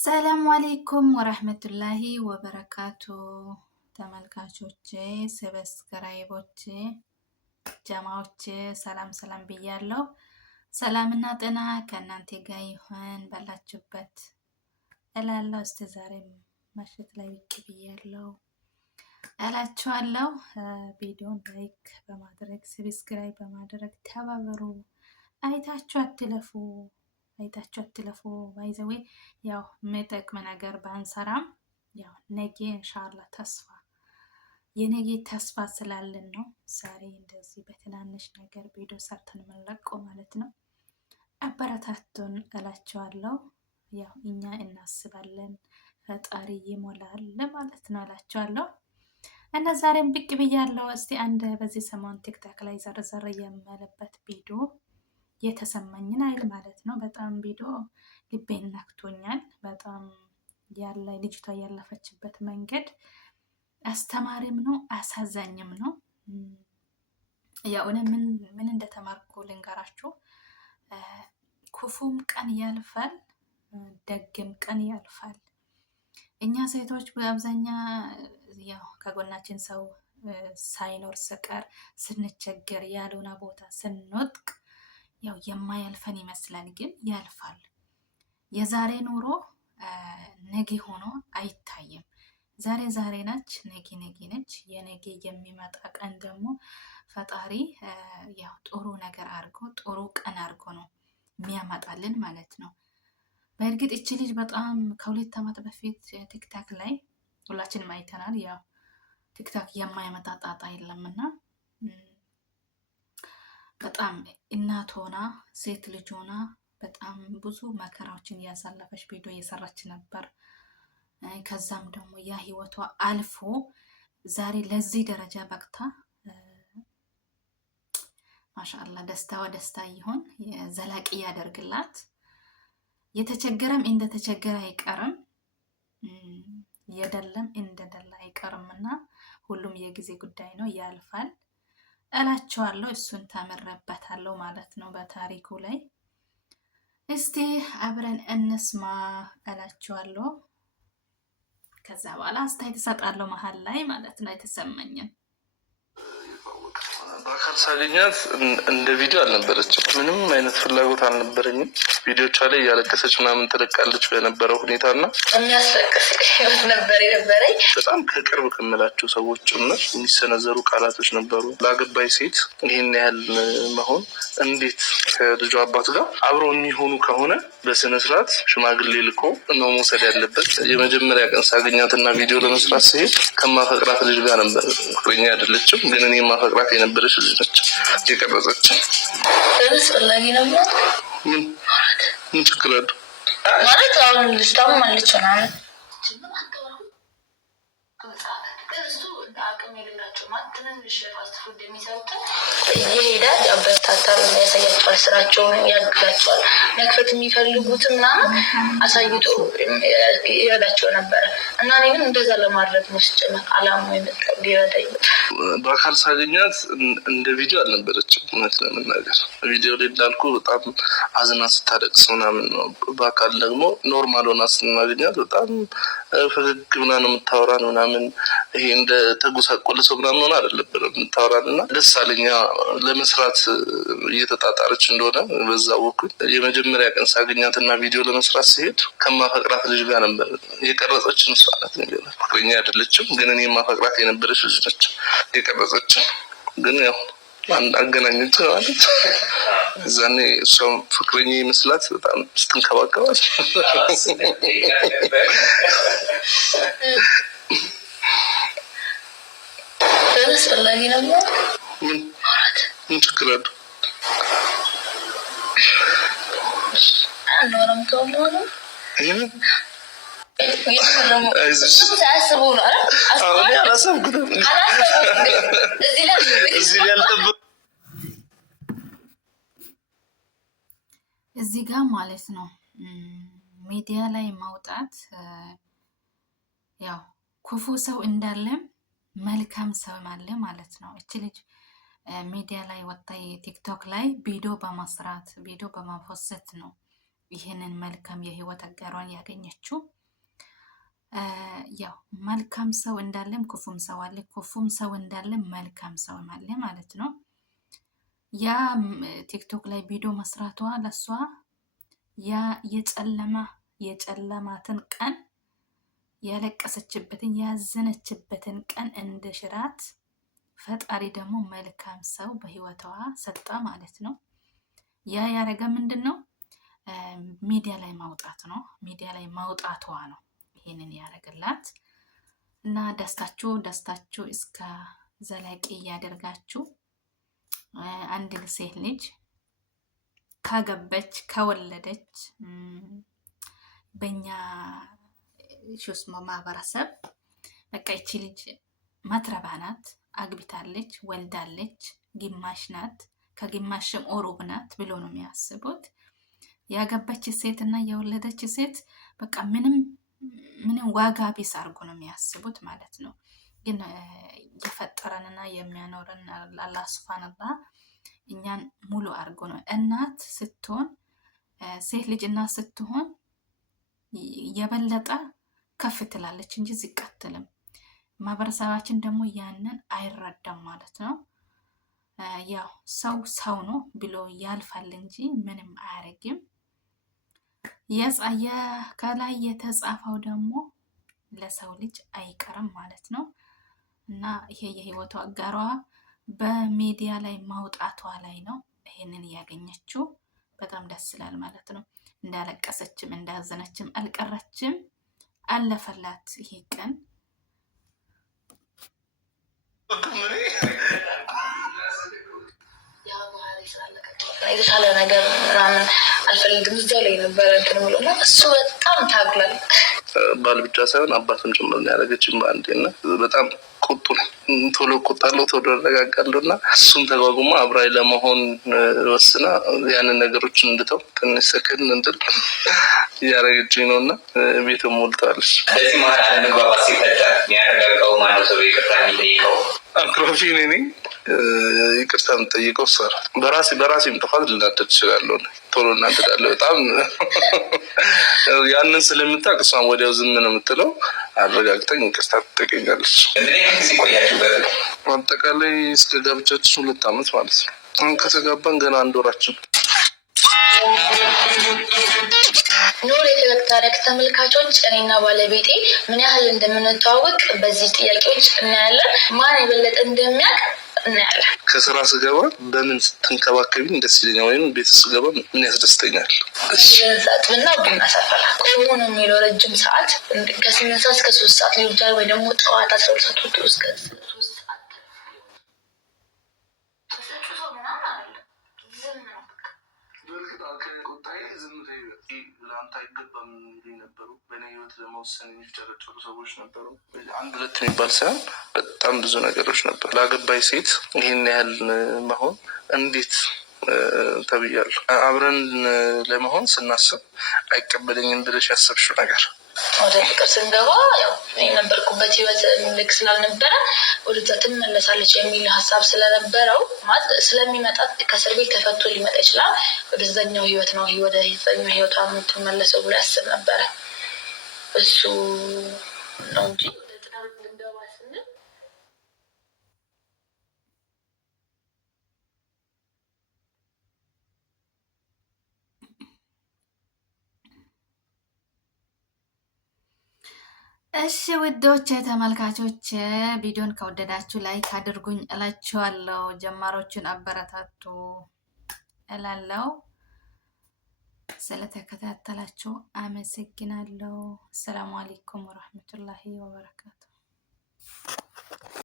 ሰላም አለይኩም ወራህመቱላሂ ወበረካቱ። ተመልካቾቼ ሰብስክራይቦቼ ጀማዎቼ ሰላም ሰላም ብያለሁ። ሰላምና ጤና ከእናንተ ጋር ይሁን ባላችሁበት እላለሁ። እስቲ ዛሬም ምሽት ላይ ብቅ ብያለሁ እላችኋለሁ። ቪዲዮን ላይክ በማድረግ ሰብስክራይብ በማድረግ ተባበሩ። አይታችሁ አትለፉ። ባይዘዌ ያው የሚጠቅም ነገር ባንሰራም ያው ነገ ኢንሻአላህ የነገ ተስፋ ስላለን ነው ዛሬ እንደዚህ በትናንሽ ነገር ቪዲዮ ሰርተን የምንለቀው ማለት ነው። አበረታቱን እላችኋለሁ። ያው እኛ እናስባለን ፈጣሪ ይሞላል ማለት ነው እላችኋለሁ። እና ዛሬም ብቅ ብያለሁ። እስቲ አንድ በዚህ ሰሞን ቲክታክ ላይ ዘርዘር የምልበት ቪዲዮ የተሰማኝን አይል ማለት ነው። በጣም ቪዲዮ ልቤን ነክቶኛል። በጣም ልጅቷ ያለፈችበት መንገድ አስተማሪም ነው አሳዛኝም ነው። ያው እኔ ምን እንደተማርኩ ልንገራችሁ። ክፉም ቀን ያልፋል፣ ደግም ቀን ያልፋል። እኛ ሴቶች በአብዛኛ ያው ከጎናችን ሰው ሳይኖር ስቀር ስንቸገር ያልሆነ ቦታ ስንወጥቅ ያው የማያልፈን ይመስላል፣ ግን ያልፋል። የዛሬ ኑሮ ነገ ሆኖ አይታይም። ዛሬ ነች፣ ነገ ነች። የነገ የሚመጣ ቀን ደግሞ ፈጣሪ ያው ጥሩ ነገር አድርጎ ጥሩ ቀን አድርጎ ነው የሚያመጣልን ማለት ነው። በእርግጥ እቺ ልጅ በጣም ከ2 ዓመት በፊት ቲክታክ ላይ ሁላችንም አይተናል። ያው ቲክታክ የማይመጣ ጣጣ የለምና በጣም እናት ሆና ሴት ልጅ ሆና በጣም ብዙ መከራዎችን እያሳለፈች ቪዲዮ እየሰራች ነበር። ከዛም ደግሞ ያ ህይወቷ አልፎ ዛሬ ለዚህ ደረጃ በቅታ ማሻአላህ ደስታዋ ደስታ ይሆን ዘላቂ ያደርግላት። የተቸገረም እንደተቸገረ አይቀርም፣ የደለም እንደደላ አይቀርምና ሁሉም የጊዜ ጉዳይ ነው፣ ያልፋል እላቸዋለሁ። እሱን ተምረበታለሁ ማለት ነው በታሪኩ ላይ። እስቲ አብረን እንስማ እላቸዋለሁ። ከዛ በኋላ አስተያየት እሰጣለሁ መሀል ላይ ማለት ነው የተሰማኝን። በአካል ሳገኛት እንደ ቪዲዮ አልነበረችም። ምንም አይነት ፍላጎት አልነበረኝም። ቪዲዮቿ ላይ እያለቀሰች ምናምን ትለቃለች በነበረው ሁኔታ እና የሚያስለቅስ ህይወት ነበር የነበረኝ። በጣም ከቅርብ ከምላቸው ሰዎች ጭምር የሚሰነዘሩ ቃላቶች ነበሩ። ለአገባይ ሴት ይህን ያህል መሆን እንዴት ከልጇ አባት ጋር አብረው የሚሆኑ ከሆነ በስነስርዓት ሽማግሌ ልኮ ነው መውሰድ ያለበት። የመጀመሪያ ቀን ሳገኛትና ቪዲዮ ለመስራት ሲሄድ ከማፈቅራት ልጅ ጋር ነበር። ፍቅረኛ አይደለችም፣ ግን እኔ ማፈቅራት የነበረች ልጅ ነች የቀረጸችን። አስፈላጊ ነበር። ምን ችግር አለው ማለት አሁን ልጅቷም አለች ምናምን አቅም የሌላቸው ትንንሽ ፋስት ፉድ የሚሰሩትን እየሄደ ያበረታታል፣ ያሳያቸዋል፣ ስራቸውን ያግዛቸዋል። መክፈት የሚፈልጉትን ምናምን አሳይቶ ይረዳቸው ነበረ እና እኔ ግን እንደዛ ለማድረግ ነው ስጨመር አላማ የመጣው ሊረዳኝ። በአካል ሳገኛት እንደ ቪዲዮ አልነበረችም። እውነት ለመናገር ቪዲዮ ላይ እንዳልኩ በጣም አዝና ስታለቅስ ምናምን ነው። በአካል ደግሞ ኖርማል ሆና ስናገኛት በጣም ፈገግ ብላ ነው የምታወራን ምናምን። ይሄ እንደ ተጎሳቆለ ሰው ምናምን ሆነ አይደለም የምታወራን እና ደስ አለኛ ለመስራት እየተጣጣረች እንደሆነ በዛ ወኩኝ። የመጀመሪያ ቀን ሳገኛትና ቪዲዮ ለመስራት ሲሄድ ከማፈቅራት ልጅ ጋር ነበር የቀረጸችን። እሷ ናት ነገር ፍቅረኛ አይደለችም፣ ግን እኔ ማፈቅራት የነበረች ልጅ ነች የቀረጸችን። ግን ያው አገናኘች ማለት እዛኔ እሷም ፍቅረኛ ይመስላት በጣም ስትንከባከባት አስፈላጊ ነበር። ምን ችግር አለው? አኖረም ተውሎ እዚህ ጋር ማለት ነው ሚዲያ ላይ ማውጣት ያው ክፉ ሰው እንዳለም መልካም ሰው አለ ማለት ነው። እቺ ልጅ ሚዲያ ላይ ወጣ ቲክቶክ ላይ ቪዲዮ በመስራት ቪዲዮ በማፖስት ነው ይህንን መልካም የህይወት አጋሯን ያገኘችው። ያው መልካም ሰው እንዳለም ክፉም ሰው አለ፣ ክፉም ሰው እንዳለም መልካም ሰው አለ ማለት ነው። ያ ቲክቶክ ላይ ቪዲዮ መስራቷ ለሷ ያ የጨለማትን ቀን ያለቀሰችበትን ያዘነችበትን ቀን እንደ ሽራት ፈጣሪ ደግሞ መልካም ሰው በህይወቷ ሰጣ ማለት ነው። ያ ያረገ ምንድነው? ሚዲያ ላይ ማውጣት ነው። ሚዲያ ላይ ማውጣቷ ነው ይሄንን ያረገላት እና ደስታችሁ እስከ ዘላቂ ያደርጋችሁ። አንድ ሴት ልጅ ካገበች ከወለደች በእኛ ማህበረሰብ በቃ ይቺ ልጅ ማትረባ ናት፣ አግብታለች፣ ወልዳለች፣ ግማሽ ናት፣ ከግማሽም ኦሮብ ናት ብሎ ነው የሚያስቡት። ያገባች ሴት እና የወለደች ሴት በቃ ምንም ዋጋ ቢስ አድርጎ ነው የሚያስቡት ማለት ነው። ግን የፈጠረንና የሚያኖረን አላህ ሱብሃነላህ እኛን ሙሉ አድርጎ ነው። እናት ስትሆን ሴት ልጅ እናት ስትሆን የበለጠ ከፍ ትላለች እንጂ ዝቅ አትልም። ማህበረሰባችን ደግሞ ያንን አይረዳም ማለት ነው። ያው ሰው ነው ብሎ ያልፋል እንጂ ምንም አያረግም። ከላይ የተጻፈው ደግሞ ለሰው ልጅ አይቀርም ማለት ነው። እና ይሄ የህይወቷ አጋሯ በሚዲያ ላይ ማውጣቷ ላይ ነው ይሄንን ያገኘችው። በጣም ደስ ይላል ማለት ነው። እንዳለቀሰችም እንዳዘነችም አልቀረችም፣ አለፈላት ይሄ ቀን። የተሻለ ነገር ምናምን አልፈልግም እዛው ላይ ነበረ እንትን ብሎና እሱ በጣም ታግሏል። ባል ብቻ ሳይሆን አባትም ጭምር ነው ያደረገችኝ በአንዴ እና በጣም ቁጡ ነው። ቶሎ ቁጣለሁ፣ ቶሎ እረጋጋለሁ እና እሱም ተጓጉማ አብራይ ለመሆን ወስና ያንን ነገሮችን እንድተው ትንሽ ሰከን እንድል እያደረገችኝ ነው እና ቤትም ሞልተዋለች። በዚህ መሀል አለመግባባት ሲፈጠር የሚያረጋጋው ማነው? ሰው ይቅርታ የሚጠይቀው አክሮፊ ነኝ። ይቅርታ የምጠይቀው እሷ ነው። በራሴም ጥፋት ልናደድ እችላለሁ፣ ቶሎ እናደዳለሁ በጣም ያንን ስለምታውቅ እሷን ወዲያው ዝም ነው የምትለው። አረጋግጠኝ ይቅርታ ትጠይቀኛለች። አጠቃላይ እስከ ጋብቻችን 2 ዓመት ማለት ነው። ከተጋባን ገና 1 ወራችን። ኑር የፈገግ ታሪክ ተመልካቾች፣ እኔና ባለቤቴ ምን ያህል እንደምንተዋወቅ በዚህ ጥያቄዎች እናያለን። ማን የበለጠ እንደሚያውቅ እናያለን። ከስራ ስገባ በምን ስትንከባከቢኝ ደስ ይለኛል፣ ወይም ቤት ስገባ ምን ያስደስተኛል? ሰዓትና ቡና ሳፈላ ቆሞ ነው የሚለው ረጅም ሰዓት ከ8 ሰዓት እስከ 3 ሰዓት ሊሆን ይችላል፣ ወይ ደግሞ ጠዋት 12 ሰዓት ወጥቶ እስከ 3 ሰዓት ተሰጥቶ ምናምን አለ። ዝም ነው ለአንተ አይገባም ነበሩ። በእኔ ህይወት ለመወሰን የሚጨረጨሩ ሰዎች ነበሩ። 1-2 የሚባል ሳይሆን በጣም ብዙ ነገሮች ነበሩ። ለአገባይ ሴት ይህን ያህል መሆን እንዴት ተብያለሁ። አብረን ለመሆን ስናስብ አይቀበለኝም ብለሽ ያሰብሽው ነገር ወደ ፍቅር ስንገባ ያው የነበርኩበት ህይወት ልክ ስላልነበረ ወደዛ ትመለሳለች የሚል ሀሳብ ስለነበረው ስለሚመጣ ከእስር ቤት ተፈቶ ሊመጣ ይችላል፣ ወደዛኛው ህይወት ነው ወደ ዛኛው ህይወቷ የምትመለሰው ብሎ ያስብ ነበረ። እሱ ነው እንጂ እሺ ውዶች ተመልካቾች ቪዲዮን ከወደዳችሁ ላይክ አድርጉኝ እላችኋለሁ። ጀማሮችን አበረታቱ እላለሁ። ስለተከታተላችሁ አመሰግናለሁ። ሰላም አለይኩም ወራህመቱላሂ ወበረካቱ።